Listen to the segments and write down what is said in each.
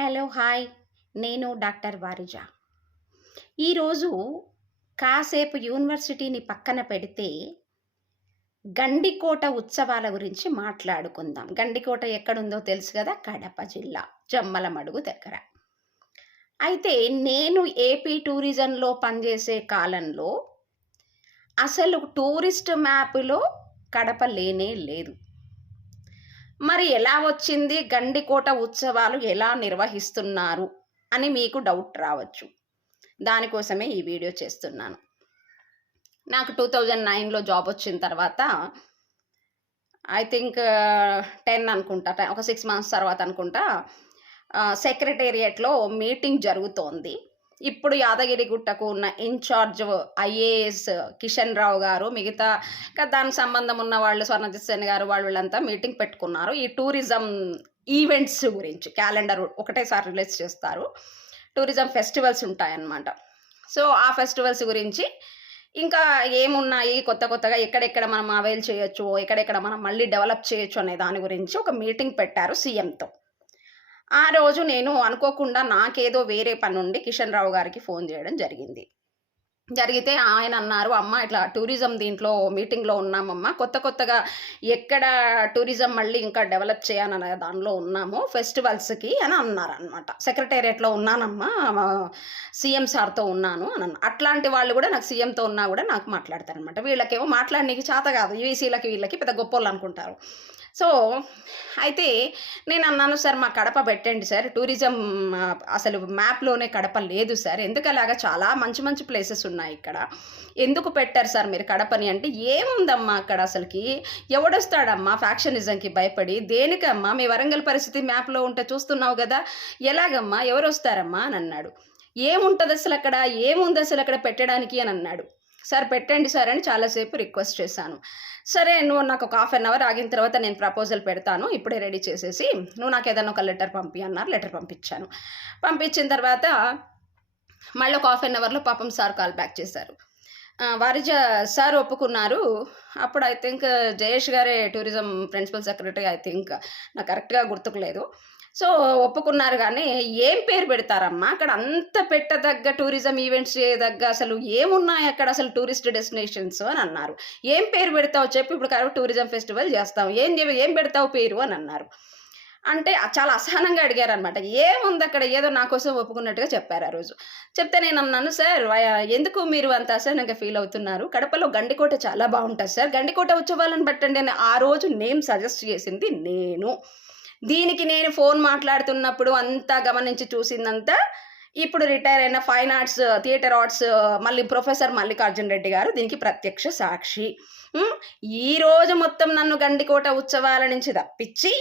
Hello hi నేను doctor Varija. ఈరోజు కాసేపు యూనివర్సిటీని పక్కన పెడితే గండికోట ఉత్సవాల గురించి మాట్లాడుకుందాం. గండికోట ఎక్కడుందో తెలుసు కదా, కడప జిల్లా జమ్మలమడుగు దగ్గర. అయితే నేను ఏపీ టూరిజంలో పనిచేసే కాలంలో అసలు టూరిస్ట్ మ్యాప్లో కడప లేనే లేదు. మరి ఎలా వచ్చింది, గండికోట ఉత్సవాలు ఎలా నిర్వహిస్తున్నారు అని మీకు డౌట్ రావచ్చు. దానికోసమే ఈ వీడియో చేస్తున్నాను. నాకు 2009లో జాబ్ వచ్చిన తర్వాత ఐ థింక్ 10 అనుకుంటా, ఒక 6 మంత్స్ తర్వాత అనుకుంటా, సెక్రటేరియట్లో మీటింగ్ జరుగుతోంది. ఇప్పుడు యాదగిరిగుట్టకు ఉన్న ఇన్ఛార్జ్ ఐఏఎస్ కిషన్ రావు గారు, మిగతా దానికి సంబంధం ఉన్న వాళ్ళు స్వర్ణజిత్ సేన్ గారు, వాళ్ళంతా మీటింగ్ పెట్టుకున్నారు. ఈ టూరిజం ఈవెంట్స్ గురించి క్యాలెండర్ ఒకటేసారి రిలీజ్ చేస్తారు. టూరిజం ఫెస్టివల్స్ ఉంటాయన్నమాట. సో ఆ ఫెస్టివల్స్ గురించి ఇంకా ఏమున్నాయి, కొత్తగా ఎక్కడెక్కడ మనం అవైల్ చేయొచ్చు, ఎక్కడెక్కడ మనం మళ్ళీ డెవలప్ చేయొచ్చు అనే దాని గురించి ఒక మీటింగ్ పెట్టారు సీఎంతో. ఆ రోజు నేను అనుకోకుండా నాకేదో వేరే పని ఉండి కిషన్ రావు గారికి ఫోన్ చేయడం జరిగితే ఆయన అన్నారు, అమ్మ ఇట్లా టూరిజం దీంట్లో మీటింగ్లో ఉన్నామమ్మా, కొత్తగా ఎక్కడ టూరిజం మళ్ళీ ఇంకా డెవలప్ చేయాలనే దానిలో ఉన్నాము ఫెస్టివల్స్కి అని అన్నారు అనమాట. సెక్రటేరియట్లో ఉన్నానమ్మా, సీఎం సార్తో ఉన్నాను అని అట్లాంటి వాళ్ళు కూడా నాకు సీఎంతో ఉన్నా కూడా నాకు మాట్లాడతారనమాట. వీళ్ళకేమో మాట్లాడడానికి చేత కాదు, ఈవీసీలకి వీళ్ళకి పెద్ద గొప్పోళ్ళు అనుకుంటారు. సో అయితే నేను అన్నాను, సార్ మా కడప పెట్టండి సార్, టూరిజం అసలు మ్యాప్లోనే కడప లేదు సార్, ఎందుకు అలాగా చాలా మంచి ప్లేసెస్ ఉన్నాయి ఇక్కడ, ఎందుకు పెట్టారు సార్ మీరు కడపని అంటే, ఏముందమ్మా అక్కడ అసలుకి, ఎవడొస్తాడమ్మా ఫ్యాక్షనిజంకి భయపడి, దేనికమ్మా మీ వరంగల్ పరిస్థితి మ్యాప్లో ఉంటే చూస్తున్నావు కదా, ఎలాగమ్మా ఎవరు వస్తారమ్మా అని అన్నాడు. ఏముంటుంది అసలు అక్కడ, ఏముంది అసలు అక్కడ పెట్టడానికి అని అన్నాడు. సార్ పెట్టండి సార్ అని చాలాసేపు రిక్వెస్ట్ చేశాను. సరే నువ్వు నాకు ఒక ½ అవర్ ఆగిన తర్వాత నేను ప్రపోజల్ పెడతాను, ఇప్పుడే రెడీ చేసేసి నువ్వు నాకు ఏదైనా ఒక లెటర్ పంపి అన్నారు. లెటర్ పంపించాను. పంపించిన తర్వాత మళ్ళీ ఒక ½ అవర్లో పాపం సార్ కాల్ బ్యాక్ చేశారు. వారిజ సార్ ఒప్పుకున్నారు. అప్పుడు ఐ థింక్ జయేష్ గారే tourism principal secretary, I think నాకు కరెక్ట్గా గుర్తుకు లేదు. సో ఒప్పుకున్నారు. కానీ ఏం పేరు పెడతారమ్మా అక్కడ, అంత పెట్టదగ్గ టూరిజం ఈవెంట్స్ చేయదగ్గ అసలు ఏమున్నాయి అక్కడ అసలు టూరిస్ట్ డెస్టినేషన్స్ అని అన్నారు. ఏం పేరు పెడతావు చెప్పి, ఇప్పుడు కరెక్ట్ టూరిజం ఫెస్టివల్ చేస్తాం, ఏం పెడతావు పేరు అని అన్నారు. అంటే చాలా అసహనంగా అడిగారు అనమాట. ఏముంది అక్కడ, ఏదో నా కోసం ఒప్పుకున్నట్టుగా చెప్పారు ఆ రోజు. చెప్తే నేను అన్నాను, సార్ ఎందుకు మీరు అంత అసహనంగా ఫీల్ అవుతున్నారు, కడపలో గండికోట చాలా బాగుంటుంది సార్, గండికోట ఉత్సవాలను పెట్టండి అని ఆ రోజు నేమ్ సజెస్ట్ చేసింది నేను. దీనికి నేను ఫోన్ మాట్లాడుతున్నప్పుడు అంతా గమనించి చూసిందంతా ఇప్పుడు రిటైర్ అయిన ఫైన్ ఆర్ట్స్ థియేటర్ ఆర్ట్స్ మళ్ళీ ప్రొఫెసర్ మల్లికార్జున రెడ్డి గారు దీనికి ప్రత్యక్ష సాక్షి. ఈరోజు మొత్తం నన్ను గండికోట ఉత్సవాల నుంచి తప్పించి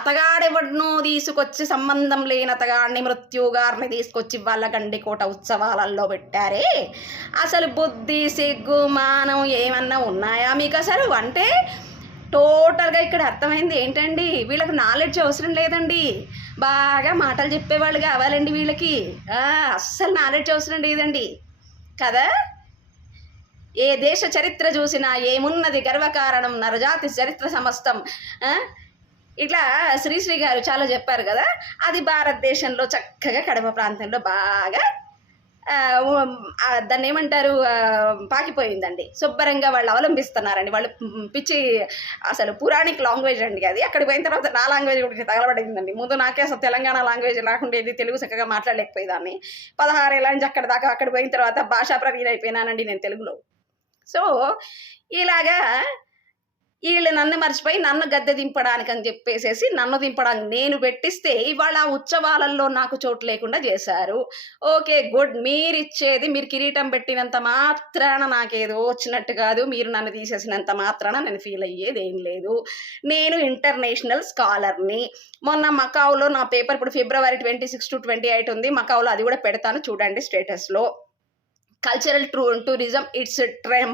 అతగాడెవడనో తీసుకొచ్చి, సంబంధం లేని అతగాడిని, మృత్యుగారిని తీసుకొచ్చి వాళ్ళ గండికోట ఉత్సవాలలో పెట్టారే, అసలు బుద్ధి సిగ్గు మానం ఏమన్నా ఉన్నాయా మీకు అసలు అంటే టోటల్గా ఇక్కడ అర్థమైంది ఏంటండి, వీళ్ళకి నాలెడ్జ్ అవసరం లేదండి, బాగా మాటలు చెప్పేవాళ్ళు కావాలండి వీళ్ళకి, అస్సలు నాలెడ్జ్ అవసరం లేదండి కదా. ఏ దేశ చరిత్ర చూసినా ఏమున్నది గర్వకారణం నరజాతి చరిత్ర సమస్తం, ఇట్లా శ్రీశ్రీ గారు చాలా చెప్పారు కదా. అది భారతదేశంలో చక్కగా కడప ప్రాంతంలో బాగా దాన్ని ఏమంటారు, పాకిపోయిందండి. శుభ్రంగా వాళ్ళు అవలంబిస్తున్నారండి. వాళ్ళు పిచ్చి అసలు పురాణిక్ లాంగ్వేజ్ అండి అది. అక్కడికి పోయిన తర్వాత నా లాంగ్వేజ్ కూడా తగలబడిందండి. ముందు నాకే అసలు తెలంగాణ లాంగ్వేజ్ రాకుండేది, తెలుగు చక్కగా మాట్లాడలేకపోయేదాన్ని. 16 ఏళ్ళ నుంచి అక్కడ పోయిన తర్వాత భాషా ప్రవీణ అయిపోయినానండి నేను తెలుగులో. సో ఇలాగా వీళ్ళు నన్ను మర్చిపోయి నన్ను గద్దె దింపడానికి అని చెప్పేసేసి నన్ను దింపడానికి నేను పెట్టిస్తే ఇవాళ ఆ ఉత్సవాలలో నాకు చోటు లేకుండా చేశారు. ఓకే గుడ్, మీరు కిరీటం పెట్టినంత మాత్రాన నాకేదో వచ్చినట్టు కాదు, మీరు నన్ను తీసేసినంత మాత్రాన నేను ఫీల్ అయ్యేది ఏం లేదు. నేను ఇంటర్నేషనల్ స్కాలర్ని. మొన్న మకావులో నా పేపర్ ఇప్పుడు February 26 to 28 ఉంది, మకావులో అది కూడా పెడతాను చూడండి స్టేటస్లో. Cultural tourism it's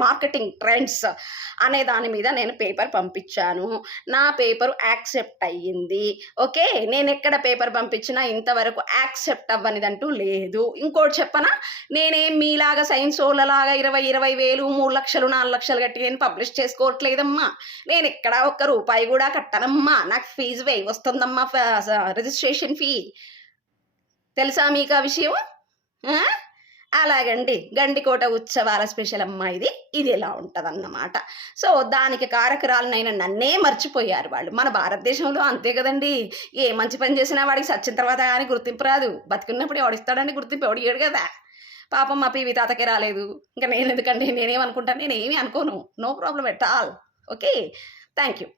marketing trends అనే దాని మీద నేను పేపర్ పంపించాను. నా పేపరు యాక్సెప్ట్ అయ్యింది. ఓకే, నేను ఎక్కడ పేపర్ పంపించినా ఇంతవరకు యాక్సెప్ట్ అవ్వనిదంటూ లేదు. ఇంకోటి చెప్పనా, నేనేం మీలాగా సైన్స్ వాళ్ళలాగా 20,000 3 లక్షలు 4 లక్షలు కట్టి నేను పబ్లిష్ చేసుకోవట్లేదమ్మా. నేను ఎక్కడ ₹1 కూడా కట్టనమ్మా. నాకు ఫీజు వస్తుందమ్మా, రిజిస్ట్రేషన్ ఫీ. తెలుసా మీకు ఆ విషయం? ఆ? అలాగండి గండికోట ఉత్సవాల స్పెషల్ అమ్మా ఇది ఎలా ఉంటదన్నమాట. సో దానికి కారకురాలనైనా నన్నే మర్చిపోయారు వాళ్ళు. మన భారతదేశంలో అంతే కదండి, ఏ మంచి పని చేసినా వాడికి సచ్చిన తర్వాత కానీ గుర్తింపు రాదు. బతికున్నప్పుడు ఎవడిస్తాడండి గుర్తింపు? ఎవడు ఇయ్యడు కదా. పాపం మా పివి తాతకే రాలేదు, ఇంకా నేను ఎందుకండి, నేనేమనుకుంటాను, నేనేమి అనుకోను. No problem at all. Okay, thank you.